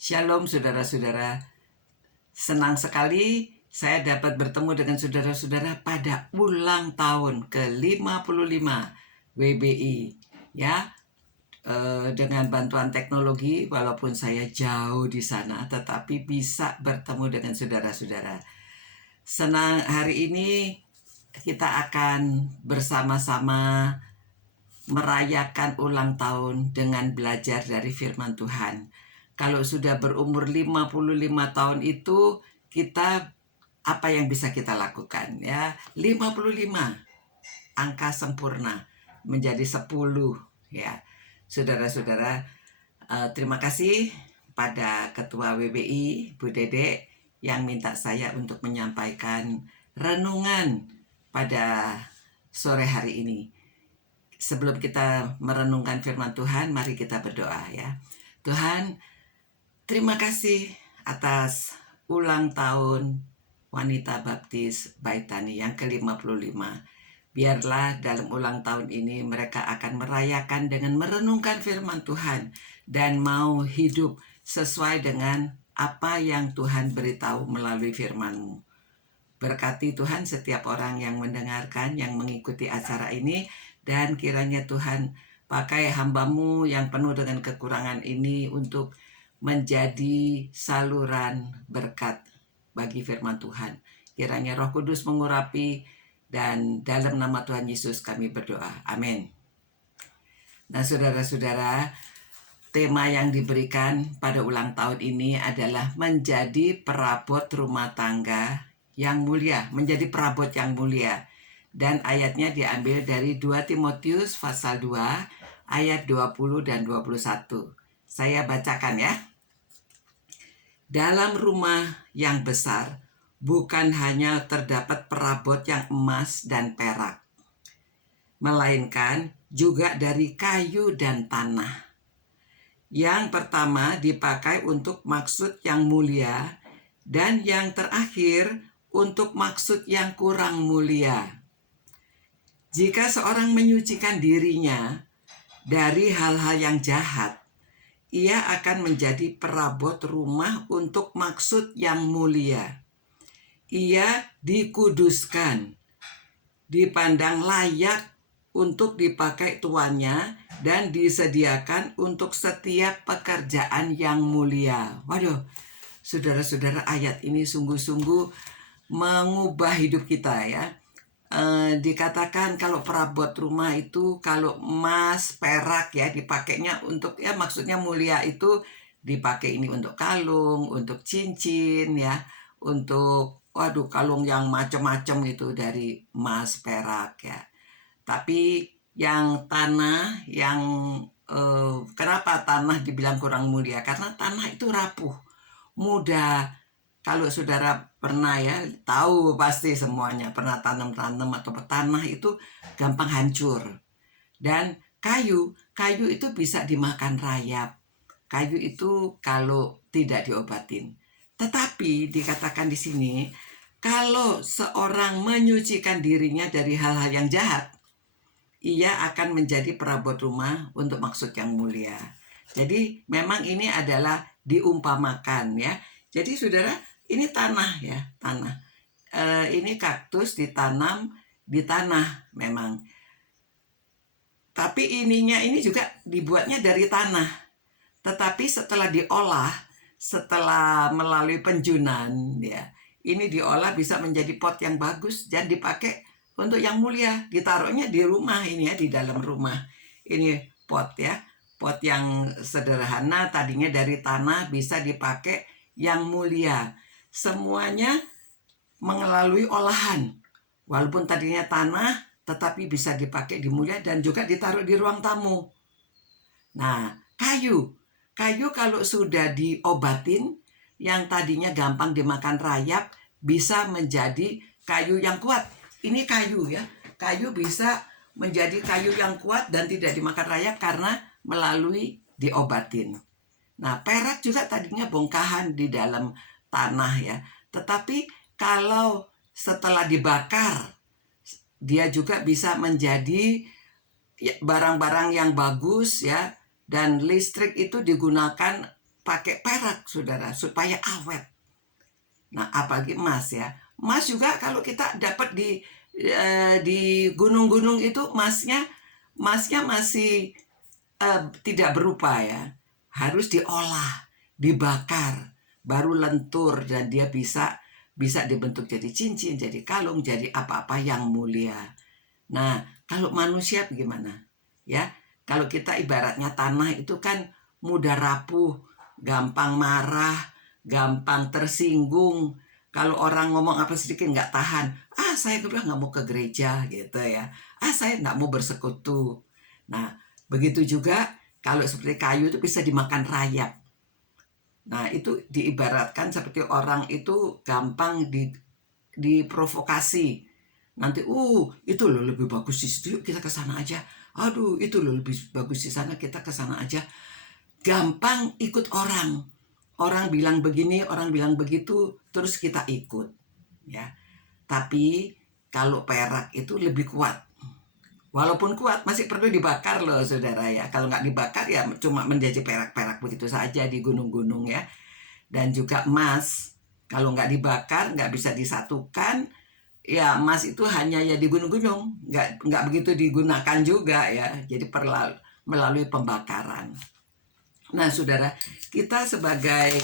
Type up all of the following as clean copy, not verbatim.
Shalom saudara-saudara, senang sekali saya dapat bertemu dengan saudara-saudara pada ulang tahun ke-55 WBI. Ya, dengan bantuan teknologi, walaupun saya jauh di sana, tetapi bisa bertemu dengan saudara-saudara. Senang hari ini kita akan bersama-sama merayakan ulang tahun dengan belajar dari firman Tuhan. Kalau sudah berumur 55 tahun itu, kita apa yang bisa kita lakukan ya? 55 angka sempurna menjadi 10 ya. Saudara-saudara, terima kasih pada Ketua WBI Bu Dede yang minta saya untuk menyampaikan renungan pada sore hari ini. Sebelum kita merenungkan firman Tuhan, mari kita berdoa ya. Tuhan, terima kasih atas ulang tahun Wanita Baptis Baitani yang ke-55. Biarlah dalam ulang tahun ini mereka akan merayakan dengan merenungkan firman Tuhan dan mau hidup sesuai dengan apa yang Tuhan beritahu melalui firman-Mu. Berkati Tuhan setiap orang yang mendengarkan, yang mengikuti acara ini, dan kiranya Tuhan pakai hamba-Mu yang penuh dengan kekurangan ini untuk menjadi saluran berkat bagi firman Tuhan. Kiranya Roh Kudus mengurapi, dan dalam nama Tuhan Yesus kami berdoa. Amin. Nah saudara-saudara, tema yang diberikan pada ulang tahun ini adalah menjadi perabot rumah tangga yang mulia, menjadi perabot yang mulia. Dan ayatnya diambil dari 2 Timotius pasal 2 ayat 20 dan 21. Saya bacakan ya. Dalam rumah yang besar bukan hanya terdapat perabot yang emas dan perak, melainkan juga dari kayu dan tanah. Yang pertama dipakai untuk maksud yang mulia, dan yang terakhir untuk maksud yang kurang mulia. Jika seorang menyucikan dirinya dari hal-hal yang jahat, ia akan menjadi perabot rumah untuk maksud yang mulia. Ia dikuduskan, dipandang layak untuk dipakai tuannya, dan disediakan untuk setiap pekerjaan yang mulia. Waduh, saudara-saudara, ayat ini sungguh-sungguh mengubah hidup kita ya. Dikatakan kalau perabot rumah itu kalau emas, perak ya dipakainya untuk ya maksudnya mulia, itu dipakai ini untuk kalung, untuk cincin ya, untuk kalung yang macam-macam itu dari emas, perak ya. Tapi yang tanah, yang kenapa tanah dibilang kurang mulia? Karena tanah itu rapuh, mudah. Kalau saudara pernah ya, tahu pasti semuanya, pernah tanam-tanam atau tanah itu gampang hancur. Dan kayu itu bisa dimakan rayap. Kayu itu kalau tidak diobatin. Tetapi dikatakan di sini, kalau seorang menyucikan dirinya dari hal-hal yang jahat, ia akan menjadi perabot rumah untuk maksud yang mulia. Jadi memang ini adalah diumpamakan ya. Jadi saudara, ini tanah ya, tanah. Ini kaktus ditanam di tanah memang. Tapi ininya ini juga dibuatnya dari tanah. Tetapi setelah diolah, setelah melalui penjunan ya, ini diolah bisa menjadi pot yang bagus dan dipakai untuk yang mulia. Ditaruhnya di rumah ini ya, di dalam rumah. Ini pot ya, pot yang sederhana tadinya dari tanah bisa dipakai yang mulia. Semuanya melalui olahan. Walaupun tadinya tanah, tetapi bisa dipakai di mulia dan juga ditaruh di ruang tamu. Nah, kayu kalau sudah diobatin, yang tadinya gampang dimakan rayap bisa menjadi kayu yang kuat. Ini kayu ya, kayu bisa menjadi kayu yang kuat dan tidak dimakan rayap karena melalui diobatin. Nah, perak juga tadinya bongkahan di dalam tanah ya. Tetapi kalau setelah dibakar, dia juga bisa menjadi barang-barang yang bagus ya. Dan listrik itu digunakan pakai perak, saudara, supaya awet. Nah, apalagi emas ya. Emas juga kalau kita dapat di gunung-gunung itu masnya masih tidak berupa ya. Harus diolah, dibakar, baru lentur dan dia bisa dibentuk jadi cincin, jadi kalung, jadi apa-apa yang mulia. Nah, kalau manusia bagaimana? Ya, kalau kita ibaratnya tanah itu kan mudah rapuh, gampang marah, gampang tersinggung. Kalau orang ngomong apa sedikit nggak tahan, saya udah nggak mau ke gereja gitu ya. Saya nggak mau bersekutu. Nah, begitu juga kalau seperti kayu itu bisa dimakan rayap. Nah, itu diibaratkan seperti orang itu gampang diprovokasi. Nanti, itu loh lebih bagus di situ, yuk kita ke sana aja. Aduh, itu loh lebih bagus di sana, kita ke sana aja. Gampang ikut orang. Orang bilang begini, orang bilang begitu, terus kita ikut. Ya. Tapi kalau perak itu lebih kuat. Walaupun kuat, masih perlu dibakar loh, saudara ya. Kalau nggak dibakar ya cuma menjadi perak-perak begitu saja di gunung-gunung ya. Dan juga emas, kalau nggak dibakar, nggak bisa disatukan, ya emas itu hanya ya di gunung-gunung, nggak begitu digunakan juga ya. Jadi melalui pembakaran. Nah, saudara, kita sebagai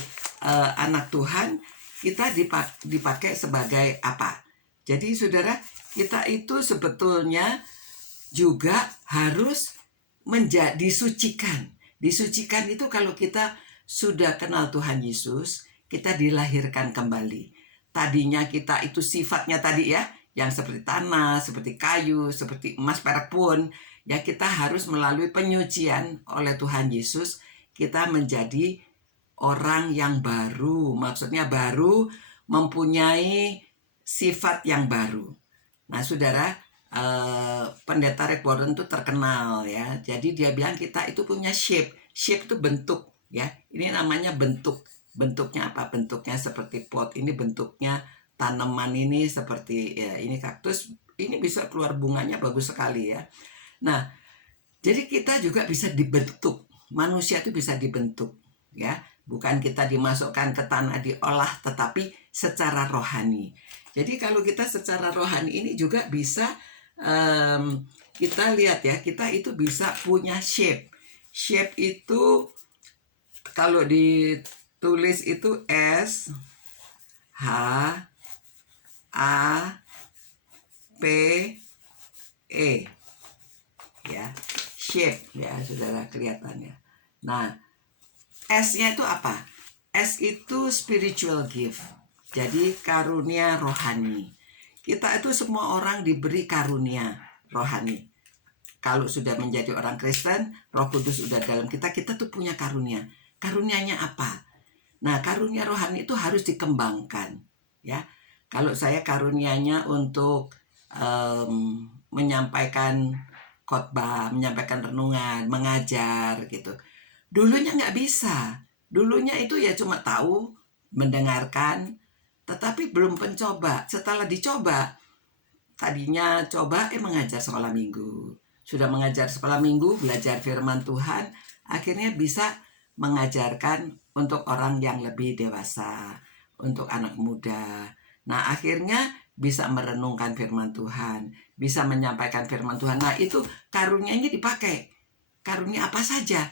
anak Tuhan, kita dipakai sebagai apa? Jadi, saudara, kita itu sebetulnya juga harus disucikan. Disucikan itu kalau kita sudah kenal Tuhan Yesus, kita dilahirkan kembali. Tadinya kita itu sifatnya tadi ya, yang seperti tanah, seperti kayu, seperti emas, perak pun, ya kita harus melalui penyucian oleh Tuhan Yesus, kita menjadi orang yang baru. Maksudnya baru, mempunyai sifat yang baru. Nah, saudara, pendeta Rick Warren itu terkenal ya. Jadi dia bilang kita itu punya shape. Shape itu bentuk ya. Ini namanya bentuk. Bentuknya apa? Bentuknya seperti pot. Ini bentuknya tanaman ini seperti ya, ini kaktus. Ini bisa keluar bunganya bagus sekali ya. Nah, jadi kita juga bisa dibentuk. Manusia itu bisa dibentuk ya. Bukan kita dimasukkan ke tanah diolah, tetapi secara rohani. Jadi kalau kita secara rohani ini juga bisa kita lihat ya, kita itu bisa punya shape. Shape itu kalau ditulis itu S H A P E ya, shape ya, saudara, kelihatannya. Nah, S-nya itu apa? S itu spiritual gift. Jadi karunia rohani. Kita itu semua orang diberi karunia rohani. Kalau sudah menjadi orang Kristen, Roh Kudus sudah dalam kita, kita tuh punya karunia. Karunianya apa? Nah, karunia rohani itu harus dikembangkan, ya. Kalau saya karunianya untuk menyampaikan khotbah, menyampaikan renungan, mengajar gitu. Dulunya nggak bisa. Dulunya itu ya cuma tahu, mendengarkan, tetapi belum mencoba. Setelah dicoba, tadinya coba mengajar sekolah minggu. Sudah mengajar sekolah minggu, belajar firman Tuhan, akhirnya bisa mengajarkan untuk orang yang lebih dewasa, untuk anak muda. Nah, akhirnya bisa merenungkan firman Tuhan, bisa menyampaikan firman Tuhan. Nah, itu karunianya dipakai. Karunia apa saja?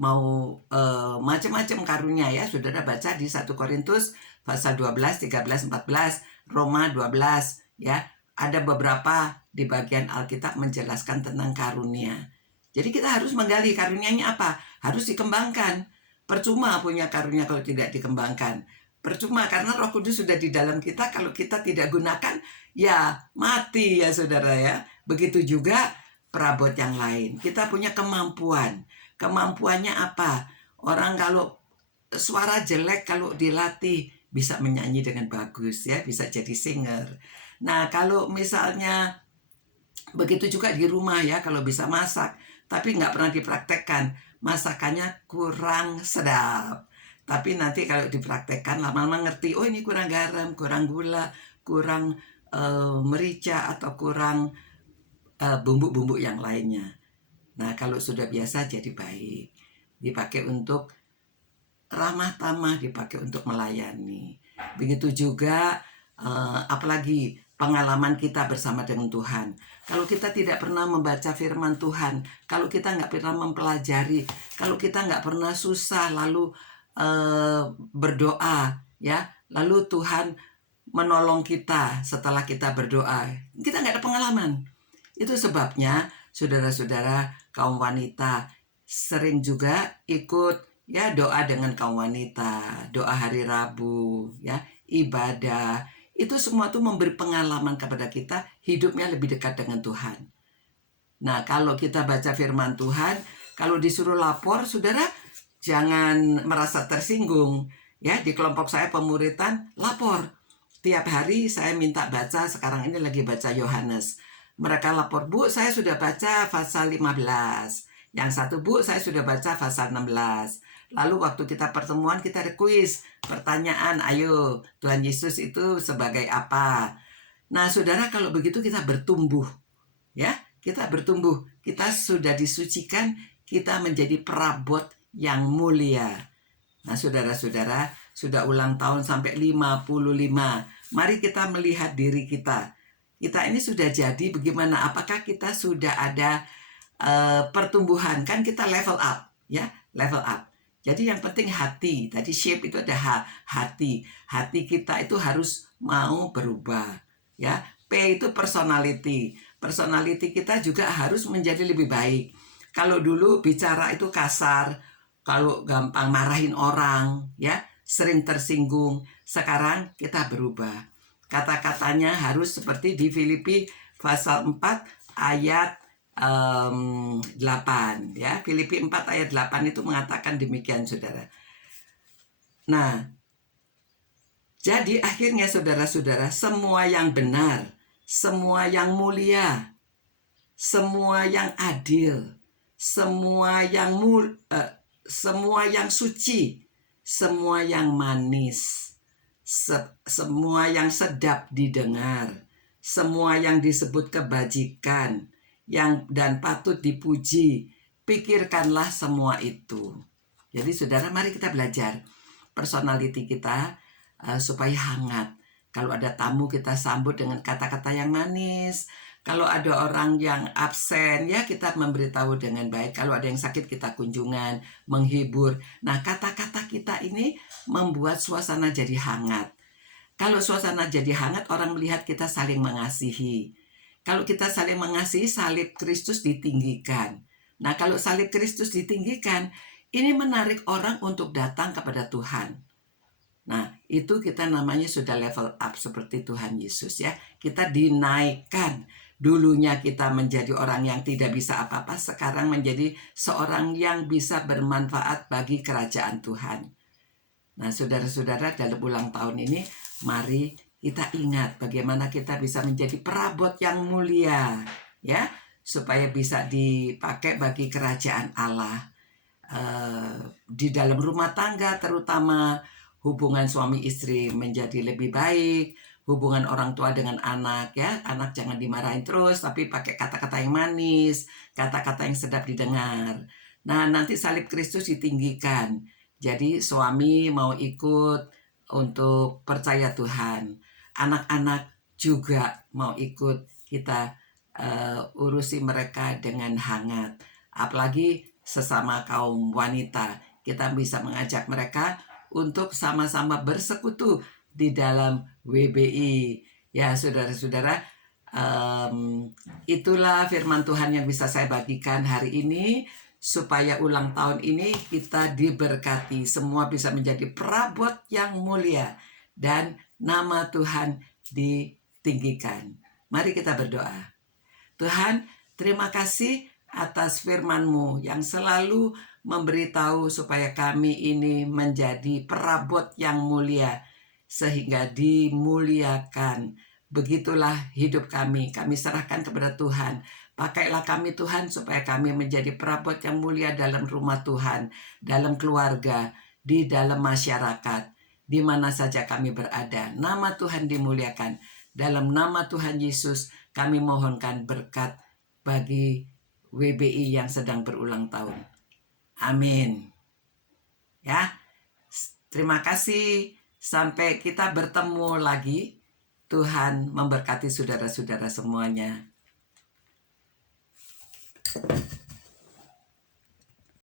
Mau macam-macam karunia ya. Saudara baca di 1 Korintus pasal 12, 13, 14, Roma 12 ya. Ada beberapa di bagian Alkitab menjelaskan tentang karunia. Jadi kita harus menggali karunianya apa? Harus dikembangkan. Percuma punya karunia kalau tidak dikembangkan. Percuma karena Roh Kudus sudah di dalam kita, kalau kita tidak gunakan ya mati ya, saudara ya. Begitu juga perabot yang lain. Kita punya kemampuan. Kemampuannya apa? Orang kalau suara jelek kalau dilatih bisa menyanyi dengan bagus ya, bisa jadi singer. Nah, kalau misalnya begitu juga di rumah ya, kalau bisa masak tapi nggak pernah dipraktekkan, masakannya kurang sedap. Tapi nanti kalau dipraktekkan lama-lama ngerti, oh ini kurang garam, kurang gula, kurang merica, atau kurang bumbu-bumbu yang lainnya. Nah, kalau sudah biasa jadi baik. Dipakai untuk ramah tamah, dipakai untuk melayani. Begitu juga apalagi pengalaman kita bersama dengan Tuhan. Kalau kita tidak pernah membaca firman Tuhan, kalau kita nggak pernah mempelajari, kalau kita nggak pernah susah lalu berdoa, ya, lalu Tuhan menolong kita setelah kita berdoa, kita nggak ada pengalaman. Itu sebabnya saudara-saudara kaum wanita sering juga ikut ya doa dengan kaum wanita, doa hari Rabu, ya, ibadah. Itu semua tuh memberi pengalaman kepada kita hidupnya lebih dekat dengan Tuhan. Nah, kalau kita baca firman Tuhan, kalau disuruh lapor, saudara jangan merasa tersinggung. Ya, di kelompok saya pemuritan, lapor. Tiap hari saya minta baca, sekarang ini lagi baca Yohanes. Mereka lapor, Bu, saya sudah baca pasal 15. Yang satu, Bu, saya sudah baca pasal 16. Lalu waktu kita pertemuan, kita ada kuis, pertanyaan, ayo, Tuhan Yesus itu sebagai apa? Nah, saudara, kalau begitu kita bertumbuh. Ya, kita bertumbuh. Kita sudah disucikan, kita menjadi perabot yang mulia. Nah, saudara-saudara, sudah ulang tahun sampai 55. Mari kita melihat diri kita. Kita ini sudah jadi bagaimana? Apakah kita sudah ada pertumbuhan? Kan kita level up, ya, level up. Jadi yang penting hati. Tadi shape itu ada hati. Hati kita itu harus mau berubah, ya. P itu personality. Personality kita juga harus menjadi lebih baik. Kalau dulu bicara itu kasar, kalau gampang marahin orang, ya, sering tersinggung. Sekarang kita berubah. Kata-katanya harus seperti di Filipi pasal 4 ayat 8, ya. Filipi 4 ayat 8 itu mengatakan demikian, saudara. Nah, jadi akhirnya saudara-saudara, semua yang benar, semua yang mulia, semua yang adil, semua yang suci, semua yang manis, semua yang sedap didengar, semua yang disebut kebajikan, dan patut dipuji, pikirkanlah semua itu. Jadi saudara, mari kita belajar personality kita supaya hangat. Kalau ada tamu, kita sambut dengan kata-kata yang manis. Kalau ada orang yang absen, ya kita memberitahu dengan baik. Kalau ada yang sakit, kita kunjungan, menghibur. Nah, kata-kata kita ini membuat suasana jadi hangat. Kalau suasana jadi hangat, orang melihat kita saling mengasihi. Kalau kita saling mengasihi, salib Kristus ditinggikan. Nah, kalau salib Kristus ditinggikan, ini menarik orang untuk datang kepada Tuhan. Nah, itu kita namanya sudah level up seperti Tuhan Yesus, ya. Kita dinaikkan. Dulunya kita menjadi orang yang tidak bisa apa-apa, sekarang menjadi seorang yang bisa bermanfaat bagi kerajaan Tuhan. Nah, saudara-saudara, dalam ulang tahun ini, mari kita ingat bagaimana kita bisa menjadi perabot yang mulia, ya, supaya bisa dipakai bagi kerajaan Allah. Di dalam rumah tangga terutama, hubungan suami istri menjadi lebih baik, hubungan orang tua dengan anak, ya, anak jangan dimarahin terus, tapi pakai kata-kata yang manis, kata-kata yang sedap didengar. Nah, nanti salib Kristus ditinggikan. Jadi suami mau ikut untuk percaya Tuhan, anak-anak juga mau ikut kita urusi mereka dengan hangat. Apalagi sesama kaum wanita, kita bisa mengajak mereka untuk sama-sama bersekutu di dalam WBI. Ya, saudara-saudara, itulah firman Tuhan yang bisa saya bagikan hari ini, supaya ulang tahun ini kita diberkati, semua bisa menjadi perabot yang mulia, dan nama Tuhan ditinggikan. Mari kita berdoa. Tuhan, terima kasih atas firman-Mu yang selalu memberitahu supaya kami ini menjadi perabot yang mulia, sehingga dimuliakan. Begitulah hidup kami serahkan kepada Tuhan. Pakailah kami Tuhan, supaya kami menjadi perabot yang mulia dalam rumah Tuhan, dalam keluarga, di dalam masyarakat, di mana saja kami berada. Nama Tuhan dimuliakan. Dalam nama Tuhan Yesus, kami mohonkan berkat bagi WBI yang sedang berulang tahun. Amin. Ya, Terima kasih. Sampai kita bertemu lagi. Tuhan memberkati saudara-saudara semuanya.